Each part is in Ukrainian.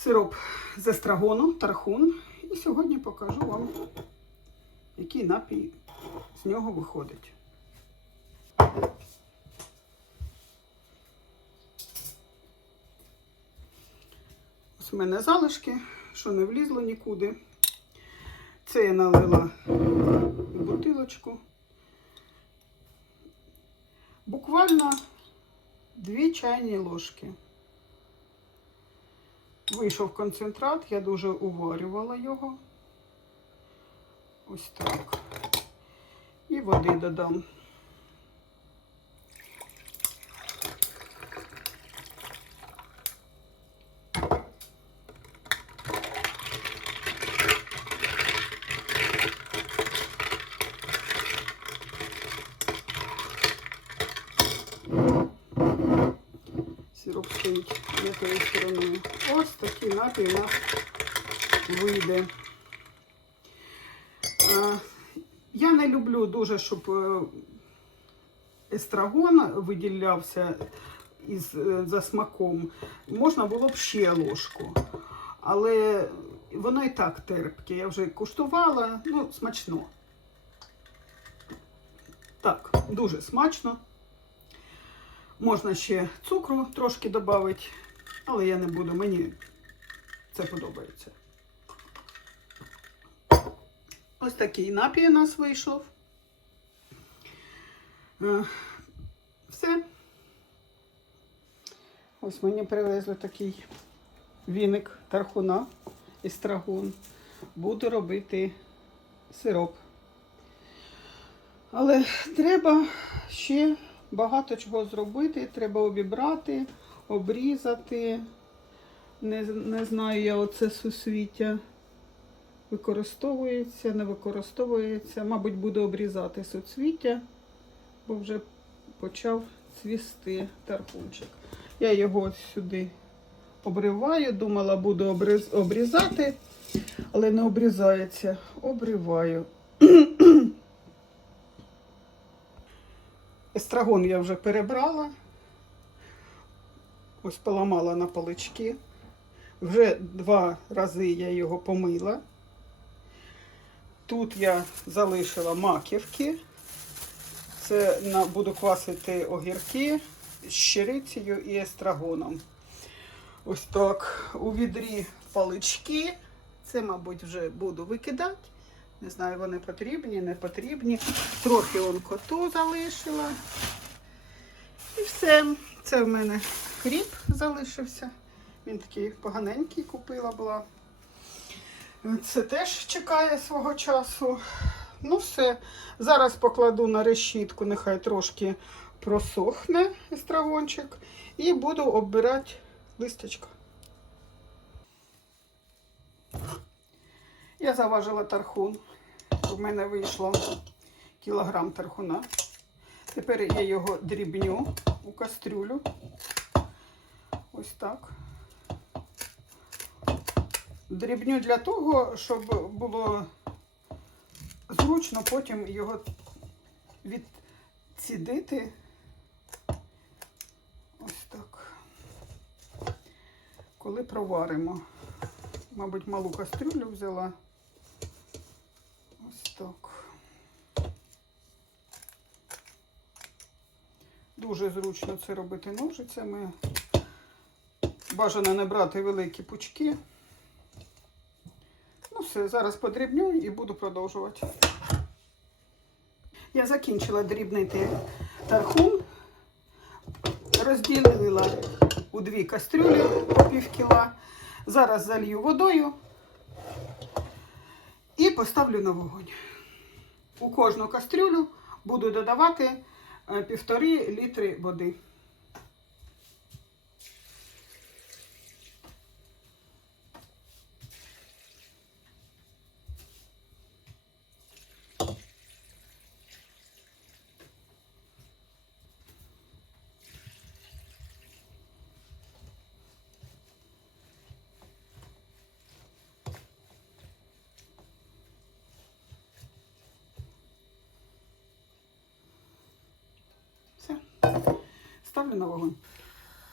сироп з естрагону, тархун. І сьогодні покажу вам, який напій з нього виходить. Ось у мене залишки, що не влізло нікуди. Це я налила в бутилочку. Буквально дві чайні ложки. Вийшов концентрат, я дуже уварювала його. Ось так. І води додам. Сироп стоїть не тою стороною. Ось такий у нас вийде. Я не люблю дуже, щоб е, естрагон виділявся із, е, за смаком. Можна було б ще ложку. Але воно і так терпке. Я вже куштувала, ну, смачно. Так, дуже смачно. Можна ще цукру трошки додати, але я не буду, мені це подобається. Ось такий напій у нас вийшов. Е, Все. Ось мені привезли такий віник тархуна естрагон. Буду робити сироп. Але треба ще багато чого зробити. Треба обібрати, обрізати. Не, не знаю я оце сусвіття. Використовується, не використовується. Мабуть, буду обрізати суцвіття, бо вже почав цвісти тархунчик. Я його сюди обриваю. Думала, буду обриз- обрізати, але не обрізається. Обриваю. Естрагон я вже перебрала. Ось поламала на палички. Вже два рази я його помила. Тут я залишила маківки. Це на, буду квасити огірки з щирицею і естрагоном. Ось так. У відрі палички. Це, мабуть, вже буду викидати. Не знаю, вони потрібні, не потрібні. Трохи он коту залишила. І все. Це в мене хріб залишився. Він такий поганенький купила була. Це теж чекає свого часу. Ну, все. Зараз покладу на решітку, нехай трошки просохне естрагончик. І буду оббирати листячко. Я заважила тархун. У мене вийшло кілограм тархуна. Тепер я його дрібню у кастрюлю. Ось так. Дрібню для того, щоб було зручно потім його відцідити. Ось так. Коли проваримо. Мабуть, малу кастрюлю взяла. Ось так. Дуже зручно це робити ножицями. Бажано не брати великі пучки. Все, зараз подрібню і буду продовжувати. Я закінчила дрібнити тархун, розділила у дві кастрюлі по пів кіла. Зараз залью водою і поставлю на вогонь. У кожну кастрюлю буду додавати е, півтори літри води. Все. Ставлю на вогонь.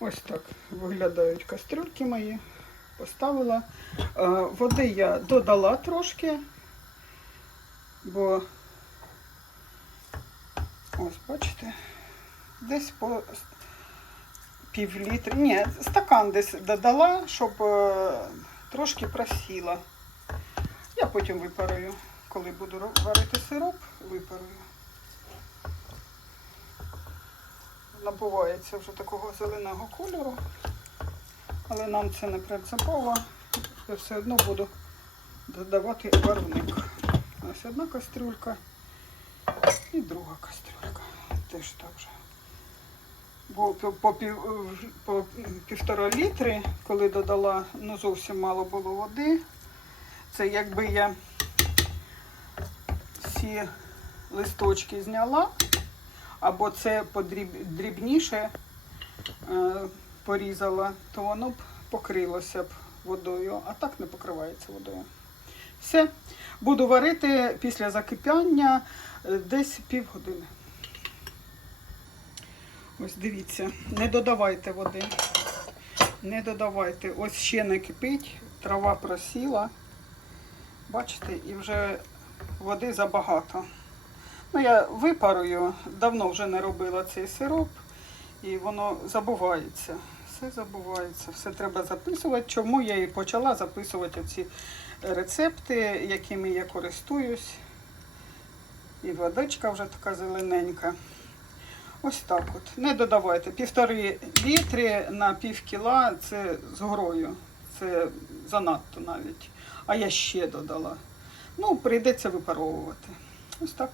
Ось так виглядають кастрюльки мої. поставила. Е, Води я додала трошки, бо ось бачите, десь по пів літра. Ні, стакан десь додала, щоб е, трошки просіла. Я потім випарую, коли буду варити сироп, випарую. Набувається вже такого зеленого кольору, але нам це не принципово. Я все одно буду додавати барвник. Ось одна кастрюлька і друга кастрюлька. Теж так же. Бо по, пів, по півтора літри, коли додала, ну зовсім мало було води. Це якби я всі листочки зняла, або це дрібніше е, порізала, то воно б покрилося б водою, а так не покривається водою. Все. Буду варити після закипяння е, десь півгодини. Ось дивіться, не додавайте води. Не додавайте. Ось ще не кипить, трава просіла. Бачите, і вже води забагато. Ну, я випарую, давно вже не робила цей сироп, і воно забувається. Все забувається, все треба записувати. Чому я і почала записувати ці рецепти, якими я користуюсь. І водичка вже така зелененька. Ось так от. Не додавайте. Півтори літри на пів кіла це з горою. Це занадто навіть. А я ще додала. Ну, прийдеться випаровувати. Ось так.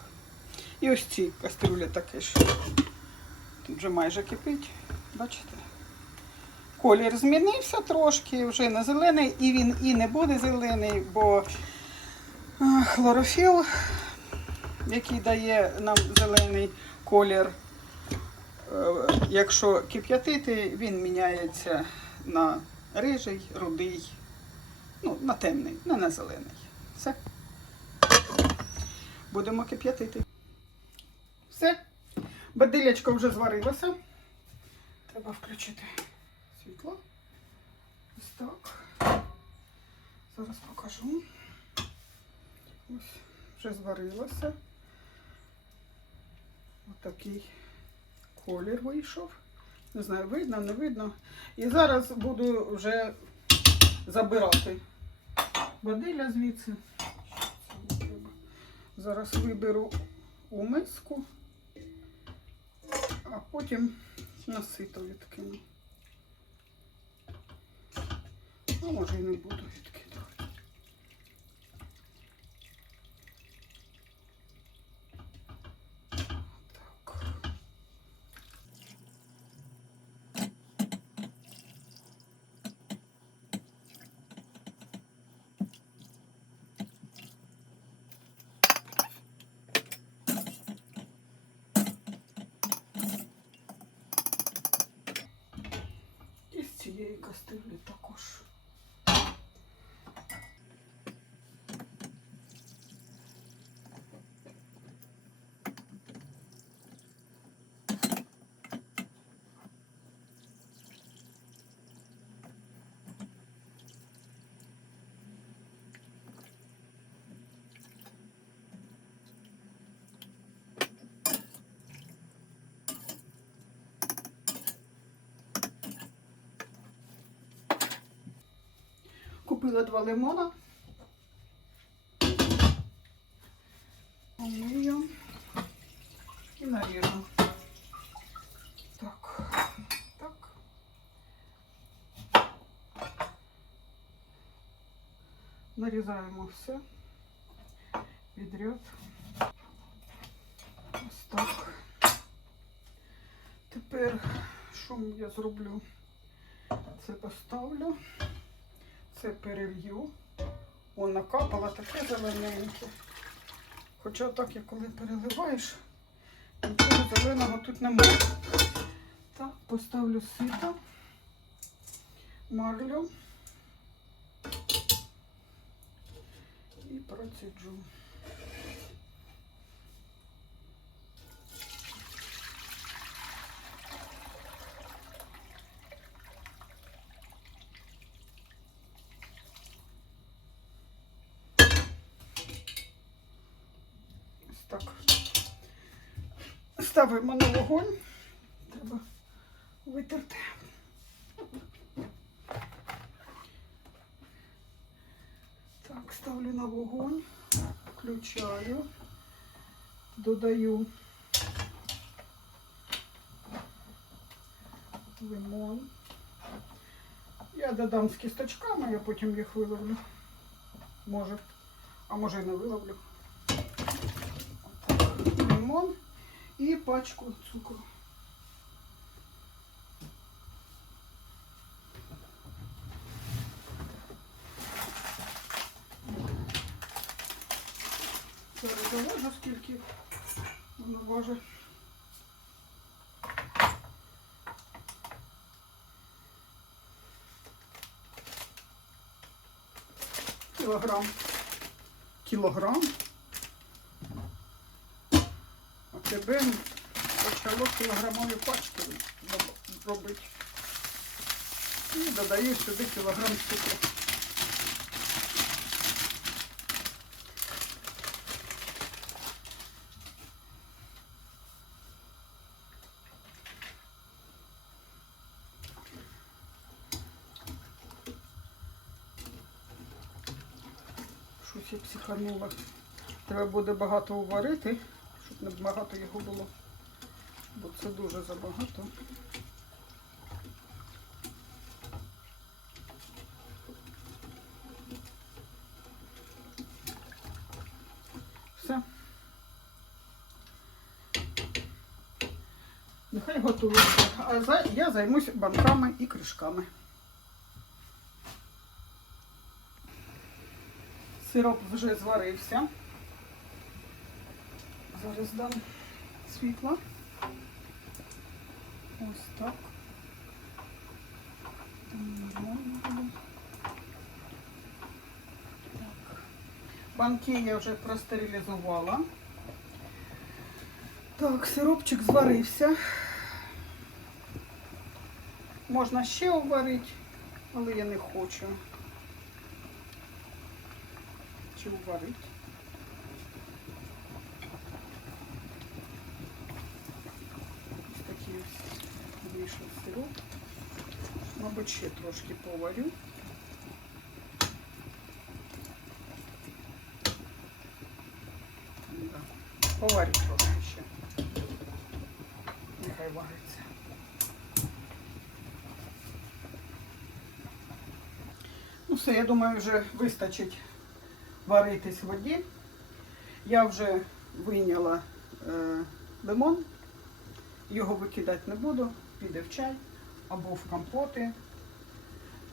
І ось ці кастрюлі такі ж. Тут вже майже кипить. Бачите? Колір змінився трошки, вже не зелений, і він і не буде зелений, бо хлорофіл, який дає нам зелений колір, е, якщо кип'ятити, він міняється на рижий, рудий, ну, на темний, не на зелений. Все. Будемо кип'ятити. Все. Бадилячко вже зварилося. Треба включити світло. Ось так. Зараз покажу. Ось вже зварилося. Отакий колір вийшов. Не знаю, видно, не видно. І зараз буду вже забирати бадиля звідси. Зараз виберу у миску, а потім на сито відкину. А може і не буду відкидати. Так. З цієї кастрюлі також. Купила два лимона. Помию і наріжу. Так, так. Нарізаємо все підряд. Ось так. Тепер що я зроблю? Це поставлю. Це перелью. О, накапала таке зелененьке. Хоча так, як коли переливаєш, нічого зеленого тут немає. Так, поставлю сито, марлю і проціджу. Ставимо на вогонь. Треба витерти. Так, ставлю на вогонь, включаю, додаю лимон. Я додам з кісточками, я потім їх виловлю. Може. А може і не виловлю. Лимон і пачку цукру. Зараз завожу, скільки воно важить. Кілограм. Кілограм. Тебе почало кілограмові пачки роб- робити. І додаю сюди кілограм цукру. Щось я психанула. Треба буде багато не багато його було. Бо це дуже забагато. Все. Нехай готується. А за- я займусь банками і кришками. Сироп вже зварився. Зараз дам світло. Ось так. Так. Банки я вже простерилізувала. Так, сиропчик зварився. Можна ще уварити, але я не хочу. Чи уварити. Ось такий ось вийшов сироп. Мабуть, ще трошки поварю. Да. Поварю трошки ще. Нехай вариться. Ну все, я думаю, вже вистачить варитись в воді. Я вже вийняла е, лимон, його викидати не буду, піде в чай або в компоти.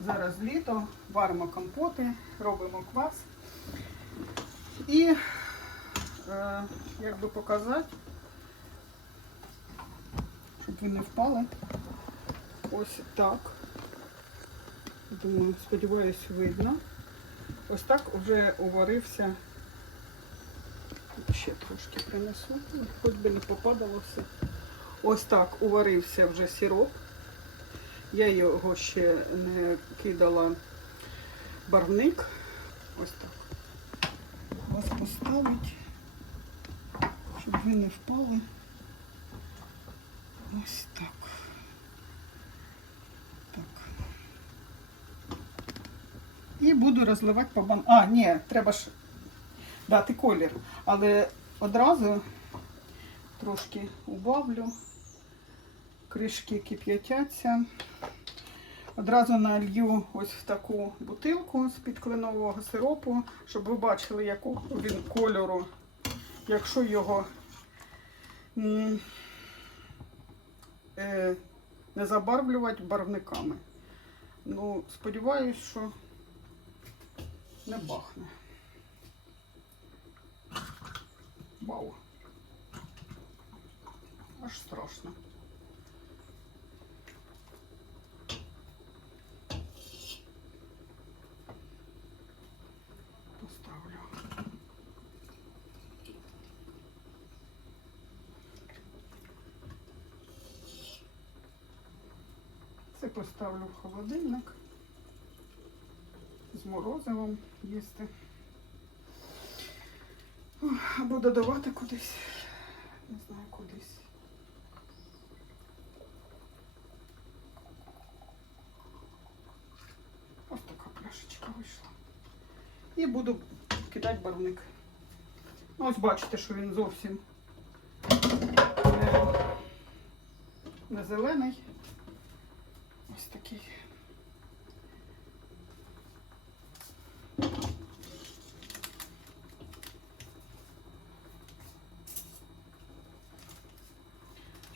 Зараз літо, варимо компоти, робимо квас. І, е, як би показати, щоб ви не впали, ось так. Думаю, сподіваюсь, видно. Ось так вже уварився. Ще трошки принесу, хоч би не попадало все. Ось так уварився вже сироп. Я його ще не кидала барвник. Ось так. Вас поставить, щоб ви не впали. Ось так. Так. І буду розливати по бан. А, ні, треба ж дати колір. Але одразу трошки убавлю. Кришки кип'ятяться. Одразу налью ось в таку бутилку з-під кленового сиропу, щоб ви бачили, якого він кольору, якщо його е, не забарвлювати барвниками. Ну, сподіваюсь, що не бахне. Вау. Аж страшно. Ставлю в холодильник з морозивом їсти. Або додавати кудись, не знаю кудись. Ось така пляшечка вийшла. І буду кидати барвник. Ну, ось бачите, що він зовсім не зелений. Ось такий.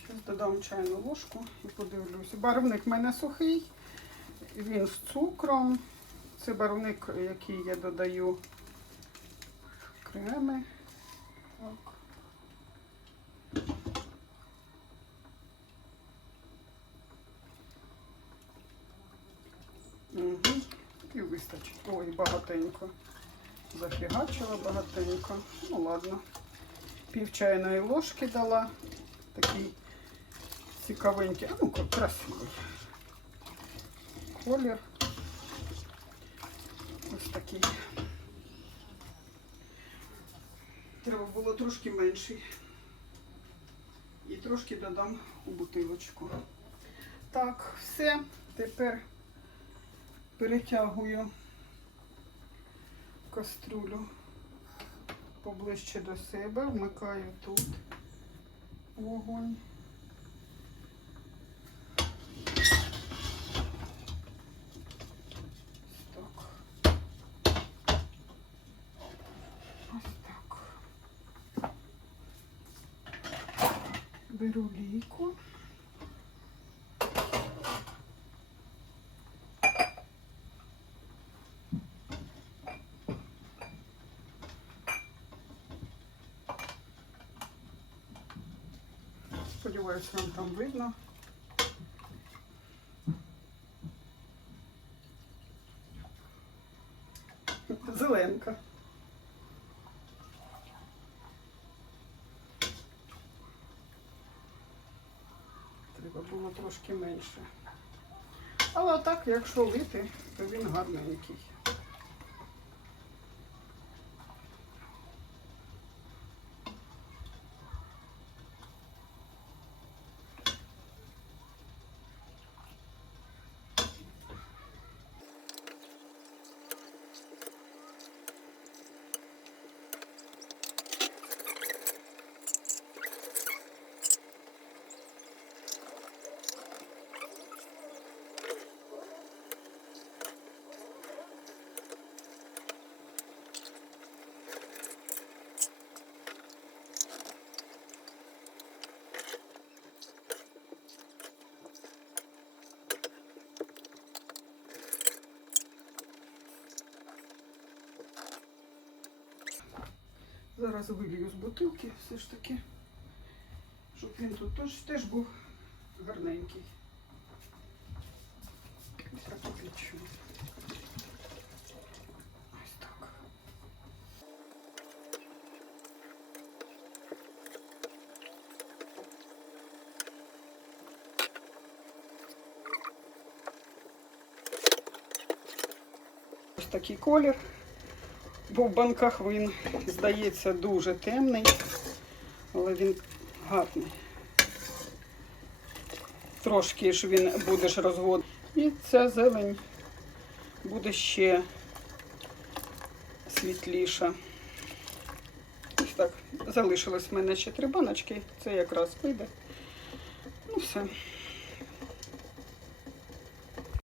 Зараз додам чайну ложку і подивлюсь. Барвник в мене сухий, він з цукром. Це барвник, який я додаю в креми. Так. Угу. І вистачить. Ой, багатенько. Зафігачила багатенько. Ну ладно. Пів чайної ложки дала. Такий цікавенький. А ну красивий. Колір. Ось такий. Треба було трошки менший. І трошки додам у бутилочку. Так, все. Тепер перетягую каструлю поближче до себе, вмикаю тут вогонь. Беру лійку. Сподіваюсь, вам там видно. Зеленка. Треба було трошки менше. Але так, якщо лити, то він гарненький. Зараз вилію з бутилки все ж таки, щоб він тут теж, теж був гарненький. Ось так. Ось такий колір. Бо в банках він, здається, дуже темний, але він гарний. Трошки ж він будеш розводити. І ця зелень буде ще світліша. Ось так. Залишилось в мене ще три баночки. Це якраз вийде. Ну все.